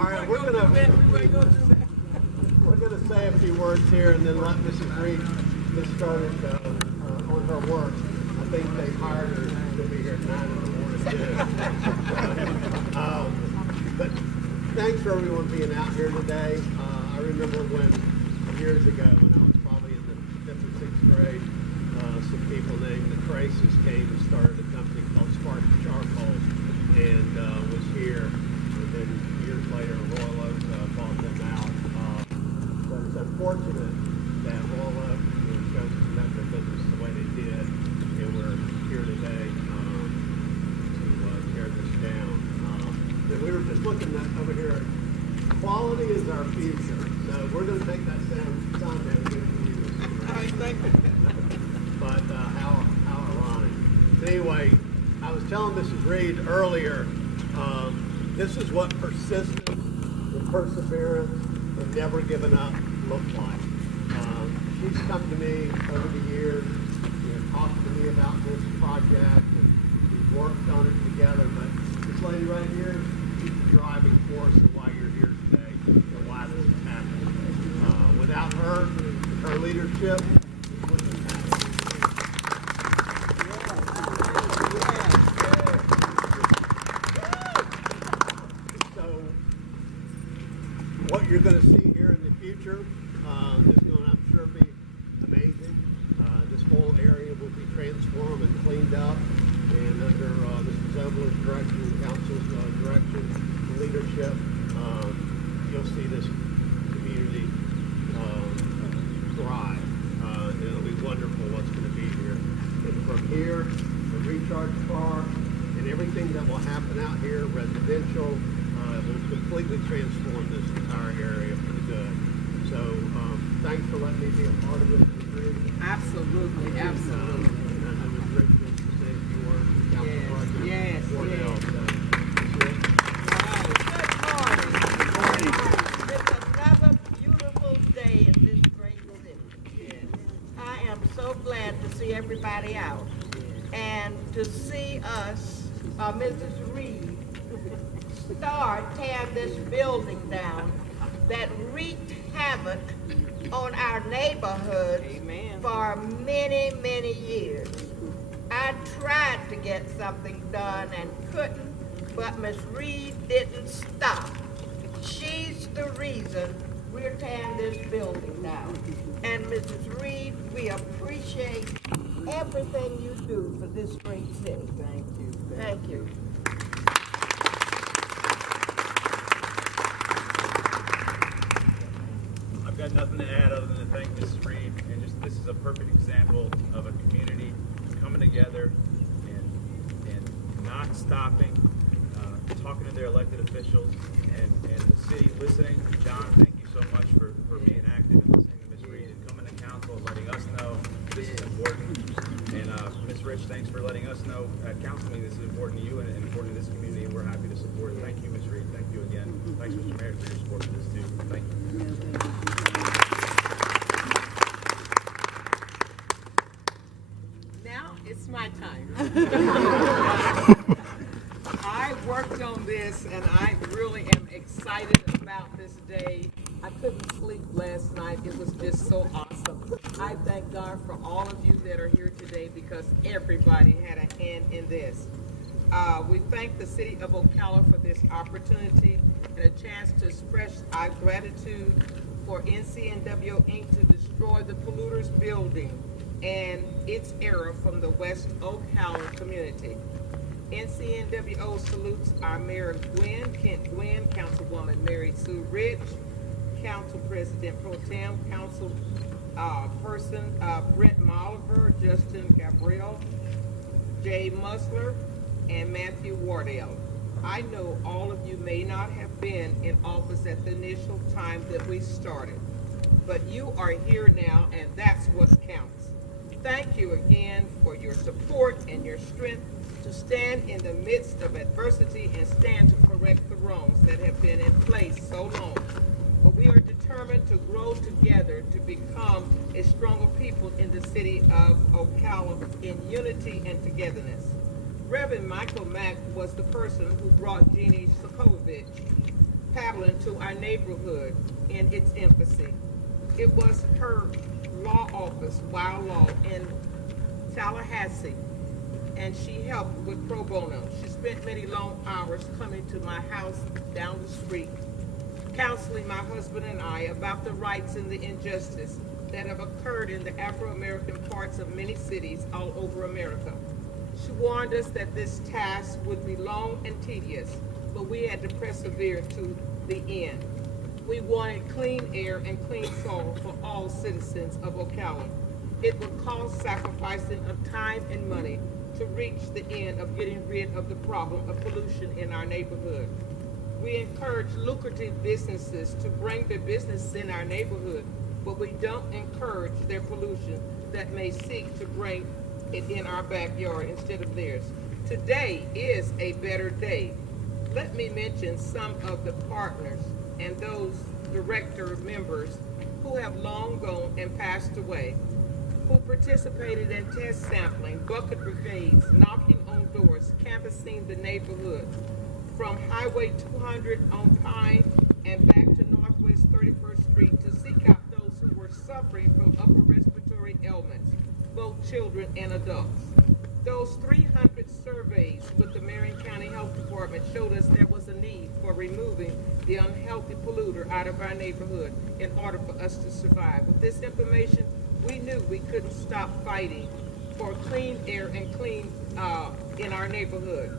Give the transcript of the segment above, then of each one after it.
All right, we're gonna say a few words here and then let Mrs. Reed get started on her work. I think they hired her to be here at 9 in the morning too. But thanks for everyone being out here today. I remember when years ago when I was probably in the 5th or 6th grade, some people named the Traces came and started a company called Spark Charcoal and was here. And then years later, Royal Oak bought them out. But it's unfortunate that Royal Oak chose to conduct their business the way they did, and we're here today to tear this down. And we were just looking over here. Quality is our future, so we're going to take that sound down and give it to you. But how ironic. Anyway, I was telling Mrs. Reed earlier, this is what persistence and perseverance and never giving up look like. She's come to me over the years, talked to me about this project, and we've worked on it together. But this lady right here, she's the driving force of why you're here today and why this is happening. Without her leadership, it wouldn't have happened. So, what you're going to see here in the future is going to, I'm sure, be amazing. This whole area will be transformed and cleaned up, and under Mr. Zobler's direction, council's direction, leadership, you'll see this community thrive. It'll be wonderful what's going to be here. And from here, the recharge park and everything that will happen out here, residential, will completely transform this entire area for the good. So thanks for letting me be a part of it. Absolutely, absolutely. And I know Ms. Rich wants to say a few words. Yes. Good morning. It's another beautiful day in this great city. Yes. I am so glad to see everybody out and to see us, Mrs. Reed, start tearing this building down that wreaked havoc on our neighborhood for many, many years. I tried to get something done and couldn't, but Miss Reed didn't stop. She's the reason we're tearing this building down. And Mrs. Reed, we appreciate everything you do for this great city. Thank you. Thank you. I've got nothing to add other than to thank Mrs. Reed, and just this is a perfect example of a community coming together and not stopping, talking to their elected officials, and the city listening. John, thank you so much for being active and listening to Ms. Reed and coming to council and letting us know this is important. And Ms. Rich, thanks for letting us know at council meeting this is important to you and important to this community, and we're happy to support it. Thank you, Ms. Reed. Thank you again. Thanks, Mr. Mayor, for your support for this too. Thank you. Now it's my time. I worked on this and I really am excited about this day. I couldn't sleep last night. It was just so awesome. I thank God for all of you that are here today because everybody had a hand in this. We thank the city of Ocala for this opportunity and a chance to express our gratitude for NCNWO Inc. to destroy the Polluters building and its era from the West Ocala community. NCNWO salutes our Mayor Kent Gwynn, Councilwoman Mary Sue Rich, Council President Pro Tem, Council Person Brent Molliver, Justin Gabriel, Jay Musler, and Matthew Wardell. I know all of you may not have been in office at the initial time that we started, but you are here now, and that's what counts. Thank you again for your support and your strength to stand in the midst of adversity and stand to correct the wrongs that have been in place so long. But we are determined to grow together to become a stronger people in the city of Ocala in unity and togetherness. Reverend Michael Mack was the person who brought Jeannie Sokovich paddling to our neighborhood in its infancy. It was her law office, Wild Law, in Tallahassee, and she helped with pro bono. She spent many long hours coming to my house down the street, counseling my husband and I about the rights and the injustice that have occurred in the Afro-American parts of many cities all over America. She warned us that this task would be long and tedious, but we had to persevere to the end. We wanted clean air and clean soil for all citizens of Ocala. It would cost sacrificing of time and money to reach the end of getting rid of the problem of pollution in our neighborhood. We encourage lucrative businesses to bring their business in our neighborhood, but we don't encourage their pollution that may seek to bring it in our backyard instead of theirs. Today is a better day. Let me mention some of the partners and those director members who have long gone and passed away, who participated in test sampling, bucket brigades, knocking on doors, canvassing the neighborhood, from Highway 200 on Pine and back to Northwest 31st Street to seek out those who were suffering from upper respiratory ailments, both children and adults. Those 300 surveys with the Marion County Health Department showed us there was a need for removing the unhealthy polluter out of our neighborhood in order for us to survive. With this information, we knew we couldn't stop fighting for clean air and clean in our neighborhood.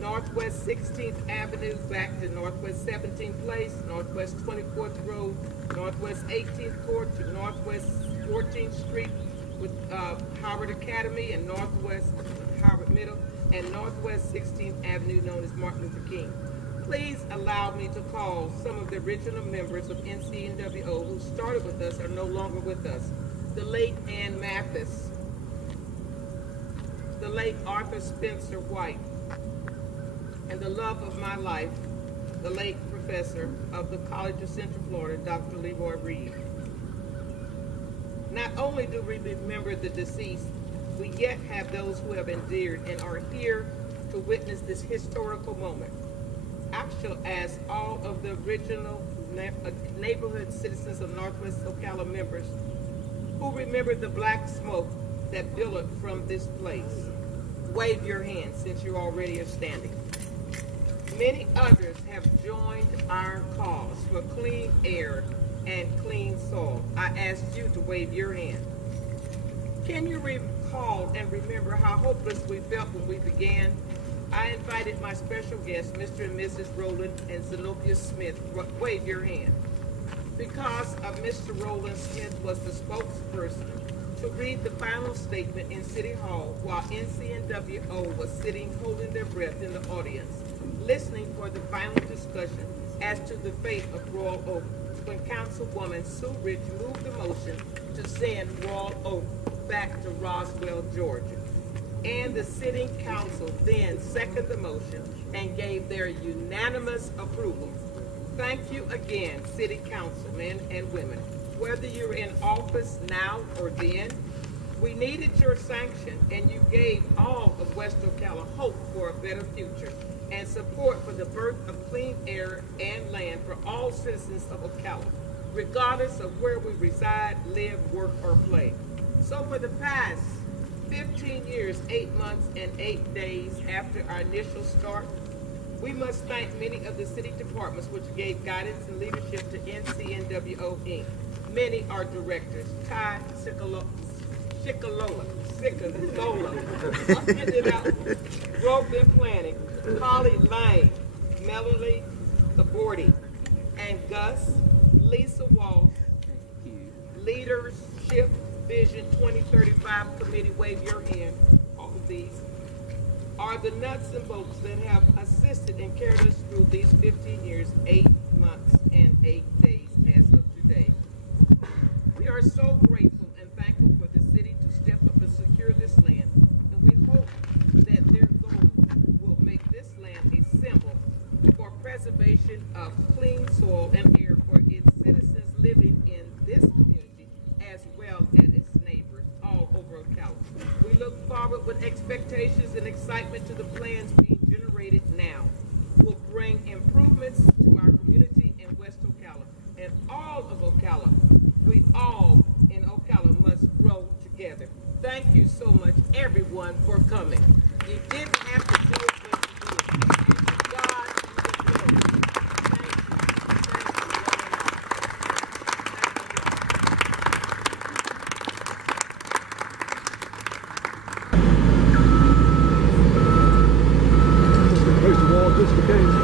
Northwest 16th Avenue back to Northwest 17th Place, Northwest 24th Road, Northwest 18th Court to Northwest 14th Street with Howard Academy and Northwest Howard Middle, and Northwest 16th Avenue known as Martin Luther King. Please allow me to call some of the original members of NCNWO who started with us are no longer with us. The late Ann Mathis, the late Arthur Spencer White, and the love of my life, the late professor of the College of Central Florida, Dr. Leroy Reed. Not only do we remember the deceased, we yet have those who have endured and are here to witness this historical moment. I shall ask all of the original neighborhood citizens of Northwest Ocala members who remember the black smoke that billowed from this place. Wave your hand since you already are standing. Many others have joined our cause for clean air and clean soil. I ask you to wave your hand. Can you recall and remember how hopeless we felt when we began? I invited my special guests, Mr. and Mrs. Rowland and Zenobia Smith. Wave your hand. Because of Mr. Rowland Smith was the spokesperson to read the final statement in City Hall while NCNWO was sitting holding their breath in the audience, listening for the final discussion as to the fate of Royal Oak, when Councilwoman Sue Rich moved the motion to send Royal Oak back to Roswell, Georgia. And the sitting council then seconded the motion and gave their unanimous approval. Thank you again, City Councilmen and women. Whether you're in office now or then, we needed your sanction, and you gave all of West Ocala hope for a better future and support for the birth of clean air and land for all citizens of Ocala, regardless of where we reside, live, work, or play. So for the past 15 years, 8 months, and 8 days after our initial start, we must thank many of the city departments which gave guidance and leadership to NCNWO Inc. Many are directors. Ty Cicalola, Growth and Planning, Holly Lane, Melanie Labordi, and Gus, Lisa Walsh, Leadership Vision 2035 Committee, wave your hand. All of these are the nuts and bolts that have assisted and carried us through these 15 years, 8 months, and 8 days as of today. We are so grateful and thankful for the city to step up and secure this land, and we hope that their goal will make this land a symbol for preservation of clean soil and air for its citizens living in this community as well as its neighbors all over Ocala. We look forward with expectations and excitement to the plans being generated now. Will bring improvements to our community Ocala. We all in Ocala must grow together. Thank you so much, everyone, for coming. You didn't have to do it, but you did. And to God be the glory. Place the wall just in case.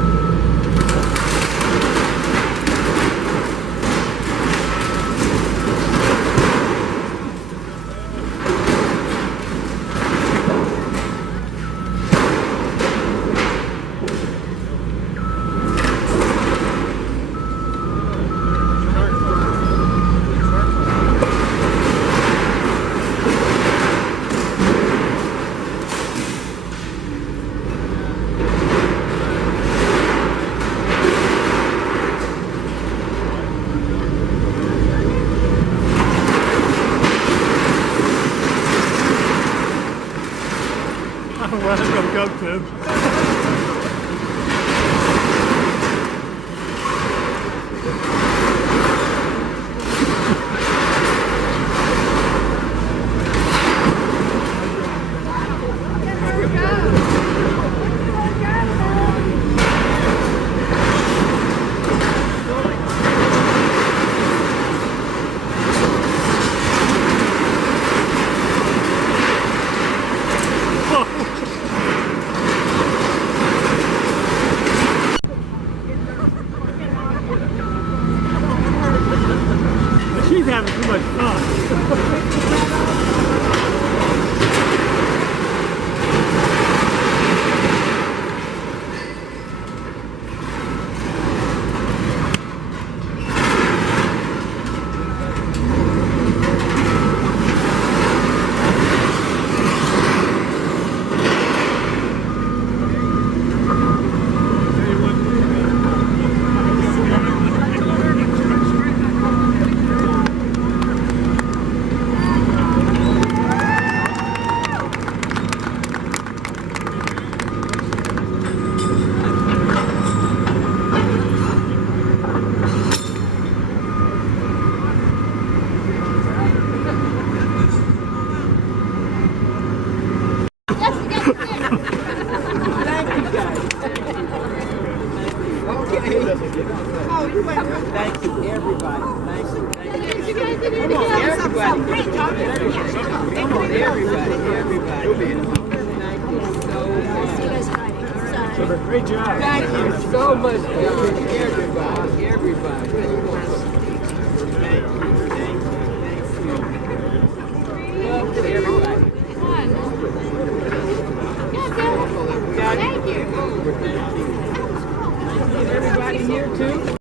Where I'm going to go to. She's having too much fun. Thank you, everybody. Thank you. You guys did it again. Some great job. Come on, everybody. Thank you so much. Great job. Thank you so much, John. Everybody. Everybody. Thank you. Love to everybody. Thank you. Everybody here too?